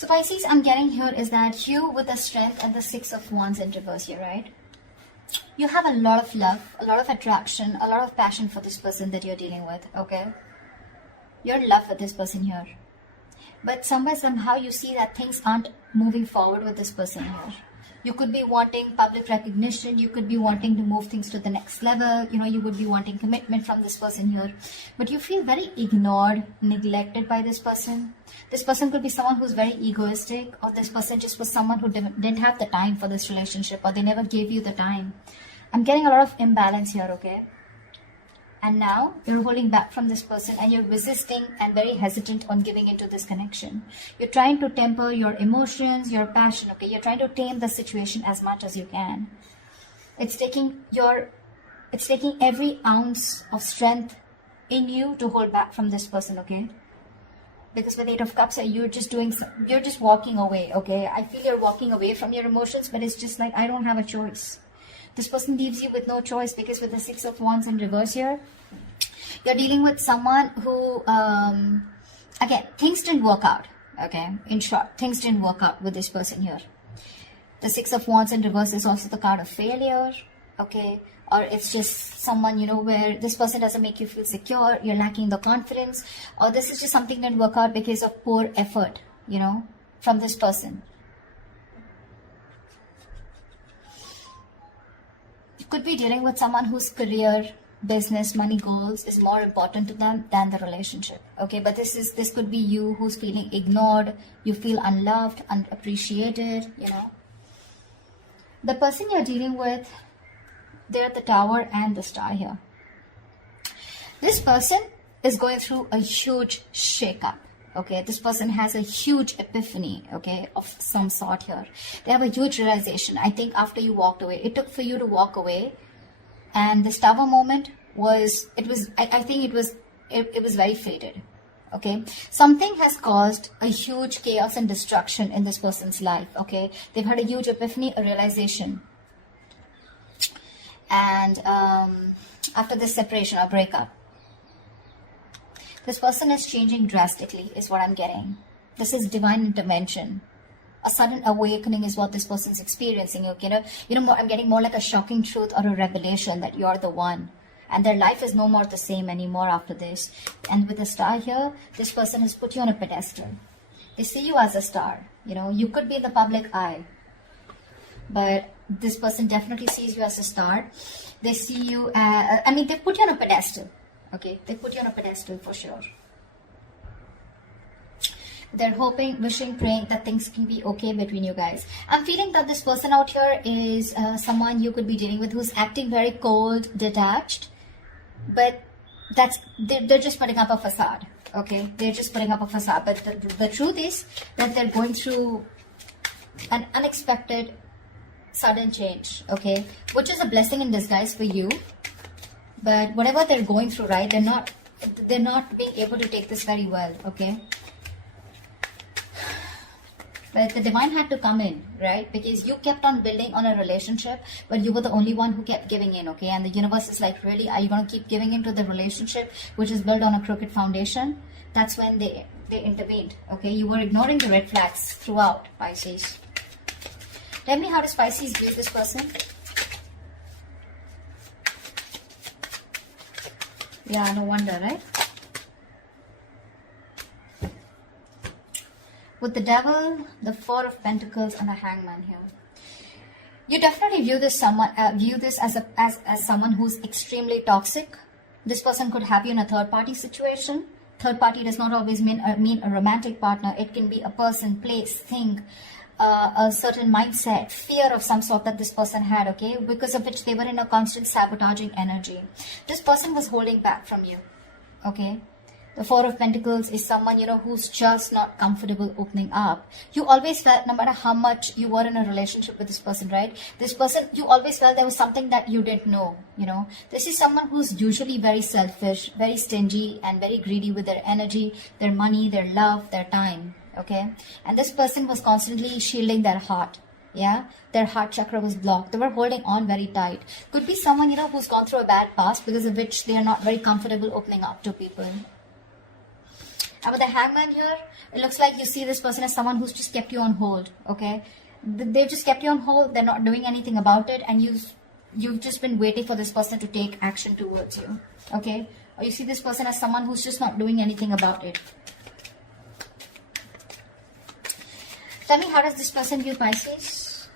So Pisces, I'm getting here is that you with the strength and the Six of Wands in reverse here, right? You have a lot of love, a lot of attraction, a lot of passion for this person that you're dealing with, okay? You're in love with this person here. But somehow you see that things aren't moving forward with this person here. You could be wanting public recognition. You could be wanting to move things to the next level. You know, you would be wanting commitment from this person here. But you feel very ignored, neglected by this person. This person could be someone who's very egoistic, or this person just was someone who didn't have the time for this relationship, or they never gave you the time. I'm getting a lot of imbalance here, okay? And now you're holding back from this person and you're resisting and very hesitant on giving into this connection. You're trying to temper your emotions, your passion, okay? You're trying to tame the situation as much as you can. It's taking every ounce of strength in you to hold back from this person, okay? Because with Eight of Cups, you're just walking away, okay? I feel you're walking away from your emotions, but it's just like, I don't have a choice. This person leaves you with no choice, because with the Six of Wands in reverse here, you're dealing with someone who, again, things didn't work out, okay? In short, things didn't work out with this person here. The Six of Wands in reverse is also the card of failure, okay? Or it's just someone, you know, where this person doesn't make you feel secure, you're lacking the confidence, or this is just something that didn't work out because of poor effort, you know, from this person. Could be dealing with someone whose career, business, money goals is more important to them than the relationship, okay? But this could be you who's feeling ignored, you feel unloved, unappreciated, you know. The person you're dealing with, they're at the Tower and the Star here. This person is going through a huge shakeup. Okay, this person has a huge epiphany, okay, of some sort here. They have a huge realization. I think after you walked away, it took for you to walk away, and this Tower moment was very fated. Okay, something has caused a huge chaos and destruction in this person's life. Okay, they've had a huge epiphany, a realization, and after this separation or breakup, this person is changing drastically, is what I'm getting. This is divine intervention. A sudden awakening is what this person's experiencing. Okay, I'm getting more like a shocking truth or a revelation that you're the one. And their life is no more the same anymore after this. And with the Star here, this person has put you on a pedestal. They see you as a star. You know, you could be in the public eye, but this person definitely sees you as a star. They see you as, they put you on a pedestal. Okay, they put you on a pedestal for sure. They're hoping, wishing, praying that things can be okay between you guys. I'm feeling that this person out here is someone you could be dealing with who's acting very cold, detached. But they're just putting up a facade. Okay, they're just putting up a facade. But the truth is that they're going through an unexpected, sudden change. Okay, which is a blessing in disguise for you. But whatever they're going through, right, they're not being able to take this very well, okay? But the divine had to come in, right? Because you kept on building on a relationship, but you were the only one who kept giving in, okay? And the universe is like, really, are you going to keep giving into the relationship, which is built on a crooked foundation? That's when they intervened, okay? You were ignoring the red flags throughout, Pisces. Tell me, how does Pisces view this person? Yeah, no wonder, right? With the Devil, the Four of Pentacles, and the Hangman here. You definitely view this as someone who's extremely toxic. This person could have you in a third-party situation. Third party does not always mean a romantic partner. It can be a person, place, thing, a certain mindset, fear of some sort that this person had, okay, because of which they were in a constant sabotaging energy. This person was holding back from you, okay. The Four of Pentacles is someone, who's just not comfortable opening up. You always felt, no matter how much you were in a relationship with this person, right? This person, you always felt there was something that you didn't know, This is someone who's usually very selfish, very stingy, and very greedy with their energy, their money, their love, their time, okay? And this person was constantly shielding their heart. Yeah, their heart chakra was blocked. They were holding on very tight. Could be someone, who's gone through a bad past, because of which they are not very comfortable opening up to people. And with the Hangman here, it looks like you see this person as someone who's just kept you on hold, okay? They've just kept you on hold, they're not doing anything about it, and you've just been waiting for this person to take action towards you, okay? Or you see this person as someone who's just not doing anything about it. Tell me, how does this person view Pisces?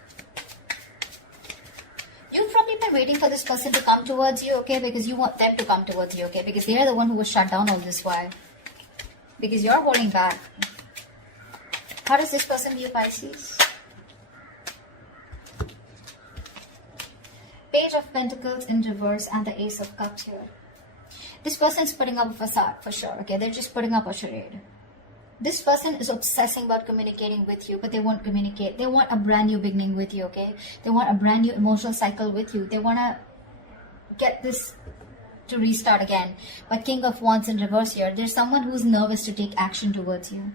You've probably been waiting for this person to come towards you, okay? Because you want them to come towards you, okay? Because they're the one who was shut down all this while. Because you're holding back. How does this person view Pisces? Page of Pentacles in reverse and the Ace of Cups here. This person's putting up a facade for sure, okay? They're just putting up a charade. This person is obsessing about communicating with you, but they won't communicate. They want a brand new beginning with you, okay? They want a brand new emotional cycle with you. They want to get this to restart again. But King of Wands in reverse here, there's someone who's nervous to take action towards you.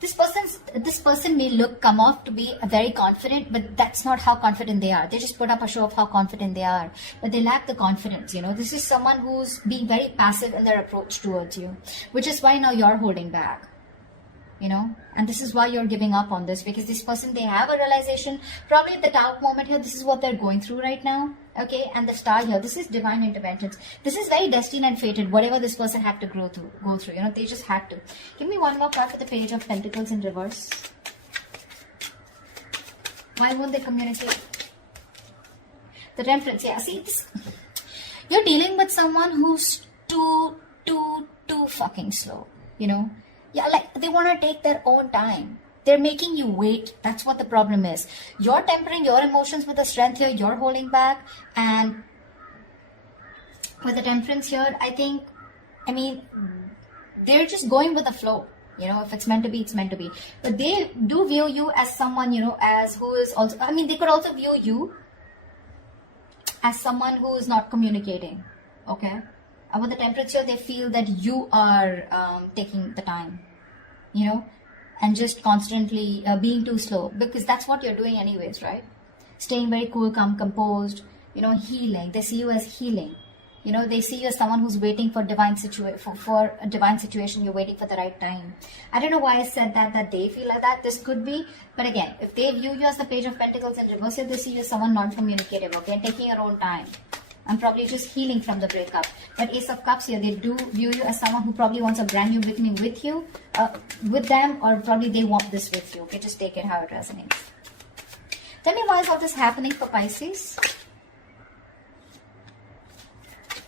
This person may come off to be very confident, but that's not how confident they are. They just put up a show of how confident they are, but they lack the confidence, you know. This is someone who's being very passive in their approach towards you, which is why now you're holding back, you know. And this is why you're giving up on this, because this person, they have a realization, probably at the dark moment here, this is what they're going through right now, okay? And the star here, this is divine interventions. This is very destined and fated, whatever this person had to go through, you know, they just had to. Give me one more card for the Page of Pentacles in reverse. Why won't they communicate? The Temperance, yeah, see this. You're dealing with someone who's too fucking slow, you know? Yeah, like they want to take their own time. They're making you wait. That's what the problem is. You're tempering your emotions with the Strength here. You're holding back. And with the Temperance here, I mean, they're just going with the flow. You know, if it's meant to be, it's meant to be. But they do view you as someone, you know, as who is also, I mean, they could also view you as someone who is not communicating. Okay? And with the Temperance here, they feel that you are taking the time, you know, and just constantly being too slow, because that's what you're doing anyways, right? Staying very cool, calm, composed, you know, healing. They see you as healing. You know, they see you as someone who's waiting for for a divine situation. You're waiting for the right time. I don't know why I said that they feel like that. This could be, but again, if they view you as the Page of Pentacles in reverse, they see you as someone non-communicative, okay, and taking your own time. And probably just healing from the breakup. But Ace of Cups here, they do view you as someone who probably wants a brand new beginning with you, with them, or probably they want this with you. Okay, just take it how it resonates. Tell me, why is all this happening for Pisces?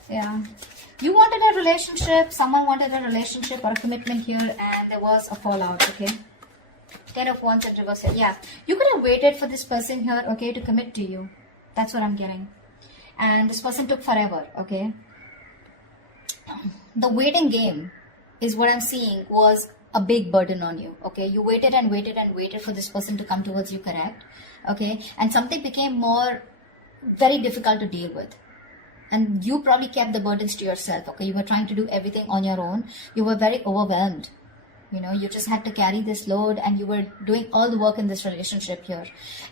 Yeah. You wanted a relationship, someone wanted a relationship or a commitment here, and there was a fallout, okay? 10 of Wands in reverse here. Yeah. You could have waited for this person here, okay, to commit to you. That's what I'm getting. And this person took forever, okay? The waiting game is what I'm seeing was a big burden on you, okay? You waited and waited and waited for this person to come towards you, correct? Okay? And something became very difficult to deal with. And you probably kept the burdens to yourself, okay? You were trying to do everything on your own. You were very overwhelmed. You know, you just had to carry this load, and you were doing all the work in this relationship here.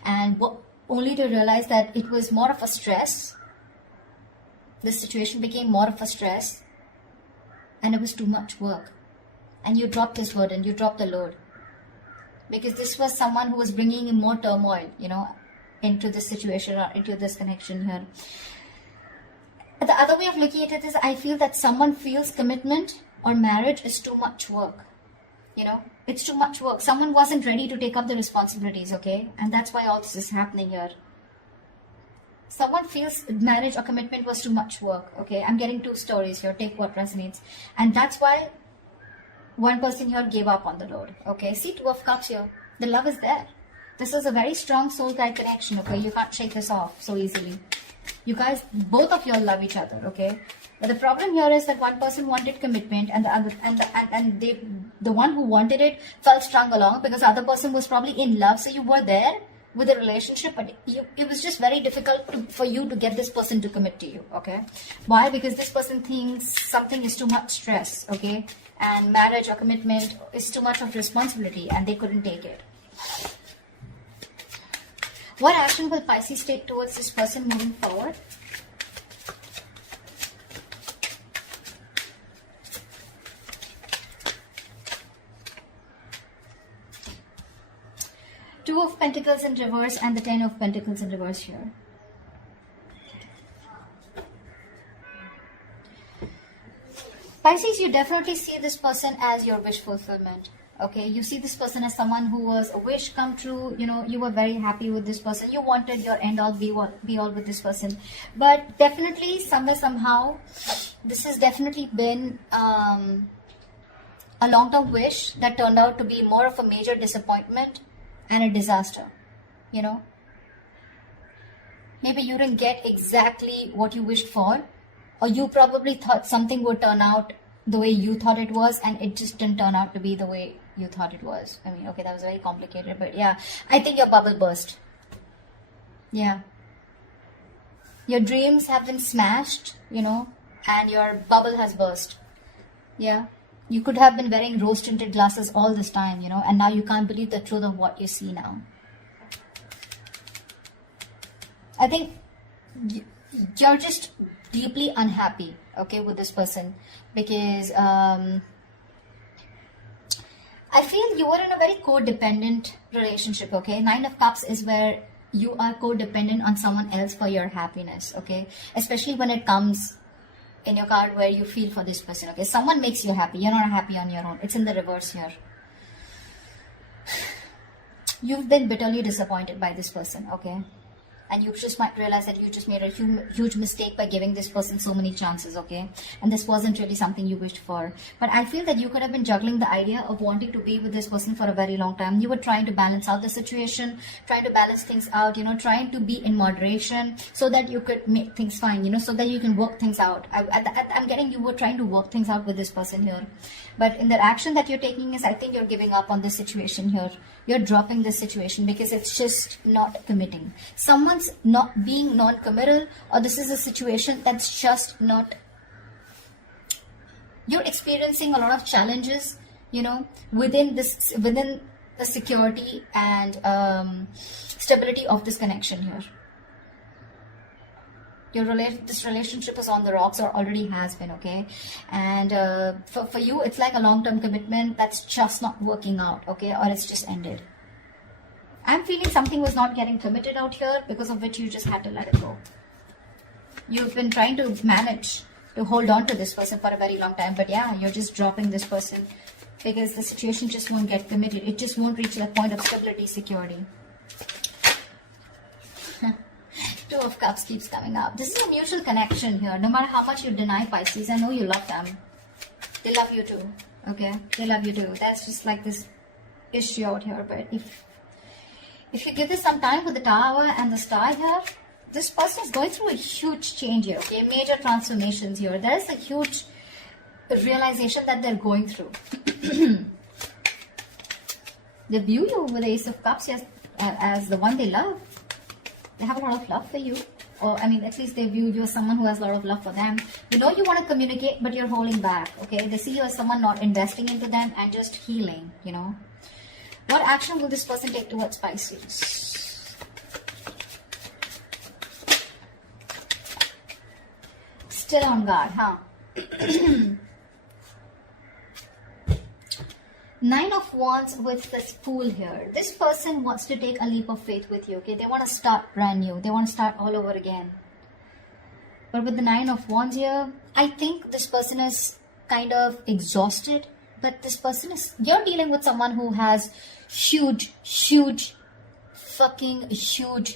And only to realize that it was more of a stress. This situation became more of a stress, and it was too much work. And you dropped this burden, you dropped the load. Because this was someone who was bringing in more turmoil, you know, into this situation or into this connection here. The other way of looking at it is, I feel that someone feels commitment or marriage is too much work. You know, it's too much work. Someone wasn't ready to take up the responsibilities, okay? And that's why all this is happening here. Someone feels marriage or commitment was too much work, okay? I'm getting two stories here. Take what resonates. And that's why one person here gave up on the load, okay? See, 2 of Cups here. The love is there. This is a very strong soul tie connection, okay? You can't shake this off so easily. You guys, both of you all love each other, okay? But the problem here is that one person wanted commitment, and the other, the one who wanted it felt strung along because the other person was probably in love. So you were there with a relationship, but it was just very difficult for you to get this person to commit to you, okay? Why? Because this person thinks something is too much stress, okay? And marriage or commitment is too much of responsibility, and they couldn't take it. What action will Pisces take towards this person moving forward? Two of Pentacles in reverse and the Ten of Pentacles in reverse here. Pisces, you definitely see this person as your wish fulfillment. Okay, you see this person as someone who was a wish come true. You know, you were very happy with this person. You wanted your end all be all with this person. But definitely, somewhere, somehow, this has definitely been a long-term wish that turned out to be more of a major disappointment and a disaster. You know, maybe you didn't get exactly what you wished for, or you probably thought something would turn out the way you thought it was, and it just didn't turn out to be the way you thought it was. I mean, okay, that was very complicated, but yeah, I think your bubble burst. Yeah. Your dreams have been smashed, you know, and your bubble has burst. Yeah. You could have been wearing rose-tinted glasses all this time, you know, and now you can't believe the truth of what you see now. I think you're just deeply unhappy, okay, with this person, because I feel you are in a very codependent relationship, okay. 9 of Cups is where you are codependent on someone else for your happiness, okay, especially when it comes in your card where you feel for this person, okay. Someone makes you happy, you're not happy on your own. It's in the reverse here. You've been bitterly disappointed by this person, okay. And you just might realize that you just made a huge mistake by giving this person so many chances, okay? And this wasn't really something you wished for. But I feel that you could have been juggling the idea of wanting to be with this person for a very long time. You were trying to balance out the situation, trying to balance things out, you know, trying to be in moderation so that you could make things fine, you know, so that you can work things out. I'm getting you were trying to work things out with this person here. But in the action that you're taking is, I think you're giving up on this situation here. You're dropping this situation because it's just not committing. Someone's not being non-committal, or this is a situation that's just not. You're experiencing a lot of challenges, you know, within the security and stability of this connection here. This relationship is on the rocks, or already has been, okay. And for you, it's like a long-term commitment that's just not working out, okay, or it's just ended. I'm feeling something was not getting committed out here, because of which you just had to let it go. You've been trying to manage to hold on to this person for a very long time, but yeah, you're just dropping this person because the situation just won't get committed. It just won't reach that point of stability, security. 2 of Cups keeps coming up. This is a mutual connection here. No matter how much you deny Pisces, I know you love them. They love you too. Okay? They love you too. That's just like this issue out here. But if you give this some time with the Tower and the Star here, this person is going through a huge change here. Okay? Major transformations here. There is a huge realization that they're going through. They view you with the Ace of Cups as the one they love. They have a lot of love for you, or I mean, at least they view you as someone who has a lot of love for them. You know you want to communicate, but you're holding back, okay? They see you as someone not investing into them and just healing, you know. What action will this person take towards Pisces? Still on guard, huh? 9 of Wands with this Fool here. This person wants to take a leap of faith with you, okay? They want to start brand new. They want to start all over again. But with the 9 of Wands here, I think this person is kind of exhausted. But this person is... You're dealing with someone who has huge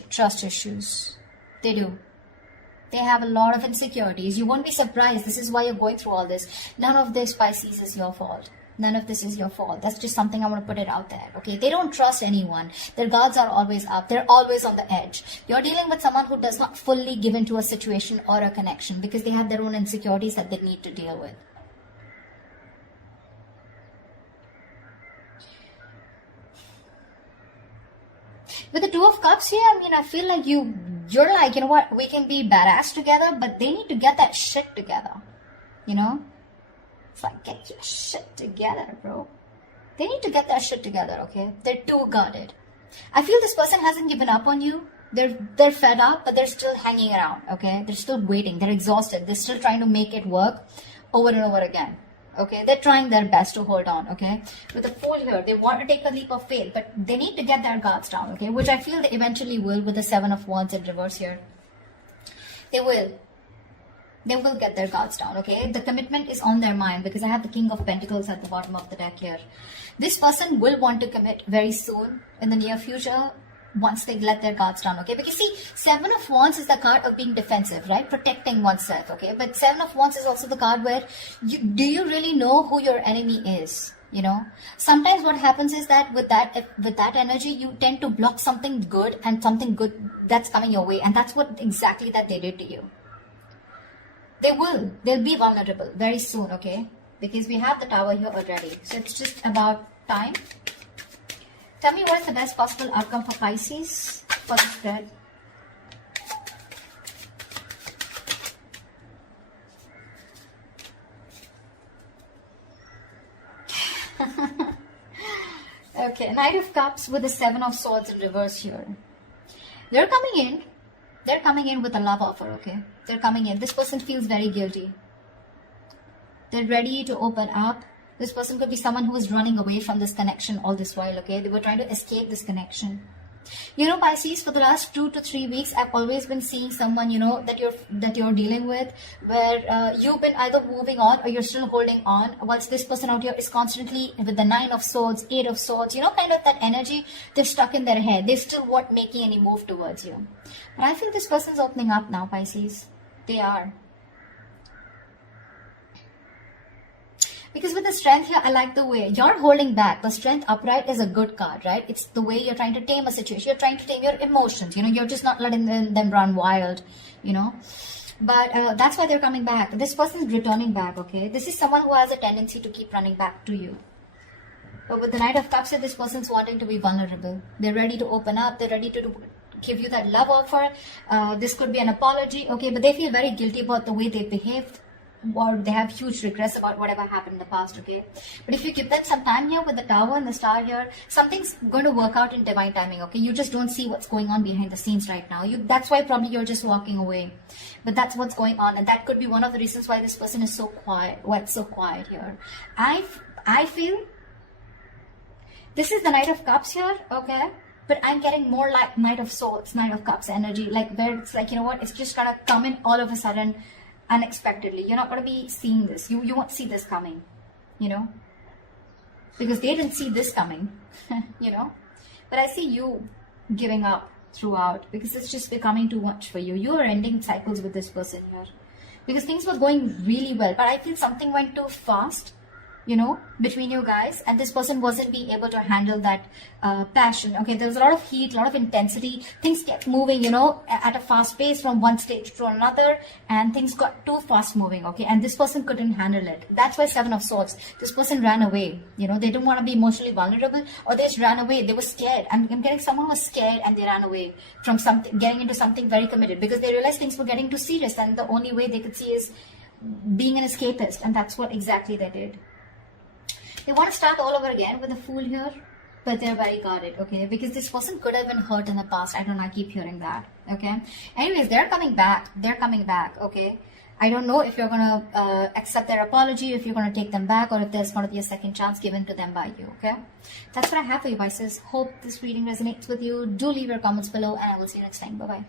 trust issues. They do. They have a lot of insecurities. You won't be surprised. This is why you're going through all this. None of this, Pisces, is your fault. None of this is your fault. That's just something I want to put it out there, okay? They don't trust anyone. Their guards are always up. They're always on the edge. You're dealing with someone who does not fully give into a situation or a connection because they have their own insecurities that they need to deal with. With the 2 of Cups here, I mean, I feel like you're like, you know what, we can be badass together, but they need to get that shit together, you know? It's like, get your shit together, bro. They need to get that shit together, okay? They're too guarded. I feel this person hasn't given up on you. They're fed up, but they're still hanging around, okay? They're still waiting. They're exhausted. They're still trying to make it work over and over again, Okay, they're trying their best to hold on. Okay, with the Fool here, they want to take a leap of faith, but they need to get their guards down. Okay, which I feel they eventually will with the Seven of Wands in reverse here. They will get their guards down. Okay, the commitment is on their mind because I have the King of Pentacles at the bottom of the deck here. This person will want to commit very soon in the near future, once they let their guards down. Okay, because see, Seven of Wands is the card of being defensive, right? Protecting oneself. Okay, but Seven of Wands is also the card where do you really know who your enemy is? You know, sometimes what happens is that with that energy, you tend to block something good and something good that's coming your way, and that's what exactly that they did to you. They'll be vulnerable very soon. Okay, because we have the Tower here already, so it's just about time. Tell me what is the best possible outcome for Pisces for the spread. Okay, Knight of Cups with the Seven of Swords in reverse here. They're coming in with a love offer. Okay, they're coming in. This person feels very guilty. They're ready to open up. This person could be someone who is running away from this connection all this while. Okay, they were trying to escape this connection. You know, Pisces, for the last 2 to 3 weeks, I've always been seeing someone, you know, that you're dealing with, where you've been either moving on or you're still holding on, whilst this person out here is constantly with the Nine of Swords, Eight of Swords, you know, kind of that energy. They're stuck in their head. They still weren't making any move towards you. But I feel this person's opening up now, Pisces. They are. Because with the Strength here, I like the way you're holding back. The Strength upright is a good card, right? It's the way you're trying to tame a situation. You're trying to tame your emotions. You know, you're just not letting them run wild, you know. But that's why they're coming back. This person's returning back, okay? This is someone who has a tendency to keep running back to you. But with the Knight of Cups here, this person's wanting to be vulnerable. They're ready to open up. They're ready to give you that love offer. This could be an apology, okay? But they feel very guilty about the way they behaved, or they have huge regrets about whatever happened in the past, okay? But if you give them some time here with the Tower and the Star here, something's going to work out in divine timing, okay? You just don't see what's going on behind the scenes right now. That's why probably you're just walking away. But that's what's going on, and that could be one of the reasons why this person is so quiet. What's so quiet here? I feel this is the Knight of Cups here, okay? But I'm getting more like Knight of Swords, Knight of Cups energy, like where it's like, you know what, it's just gonna come in all of a sudden, unexpectedly. You're not going to be seeing this. You won't see this coming, you know, because they didn't see this coming, you know. But I see you giving up throughout because it's just becoming too much for you. You are ending cycles with this person here because things were going really well, but I feel something went too fast, you know, between you guys, and this person wasn't being able to handle that passion. Okay, there was a lot of heat, a lot of intensity. Things kept moving, you know, at a fast pace from one stage to another, and things got too fast moving. Okay, and this person couldn't handle it. That's why Seven of Swords. This person ran away. You know, they didn't want to be emotionally vulnerable, or they just ran away. They were scared. I'm getting someone who was scared and they ran away from something, getting into something very committed because they realized things were getting too serious, and the only way they could see is being an escapist, and that's what exactly they did. They want to start all over again with the Fool here, but they're very guarded, okay? Because this person could have been hurt in the past. I don't know, I keep hearing that, okay? Anyways, they're coming back. They're coming back, okay? I don't know if you're going to accept their apology, if you're going to take them back, or if there's going to be a second chance given to them by you, okay? That's what I have for you, Pisces. Hope this reading resonates with you. Do leave your comments below, and I will see you next time. Bye-bye.